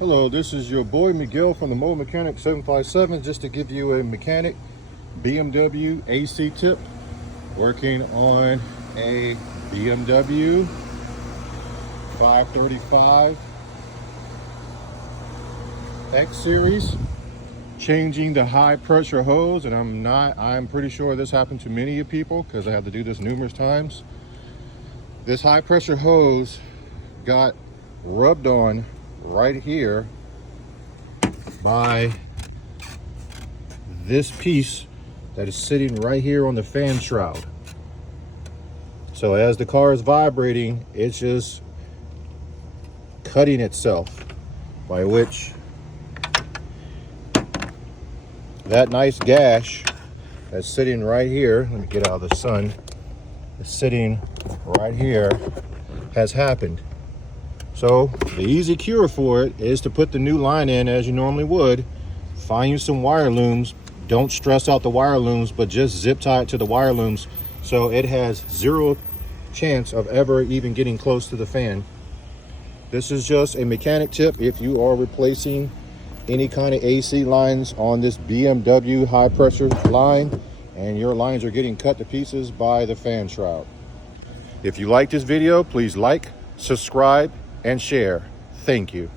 Hello, this is your boy Miguel from the Mobile Mechanic 757, just to give you a mechanic BMW AC tip. Working on a BMW 535 X series, changing the high pressure hose, and I'm pretty sure this happened to many people because I had to do this numerous times. This high pressure hose got rubbed on right here by this piece that is sitting right here on the fan shroud. So as the car is vibrating, it's just cutting itself, by which that nice gash that's sitting right here, let me get out of the sun, is sitting right here, has happened. So the easy cure for it is to put the new line in as you normally would. Find you some wire looms. Don't stress out the wire looms, but just zip tie it to the wire looms so it has zero chance of ever even getting close to the fan. This is just a mechanic tip if you are replacing any kind of AC lines on this BMW high pressure line and your lines are getting cut to pieces by the fan shroud. If you like this video, please like, subscribe, and share. Thank you.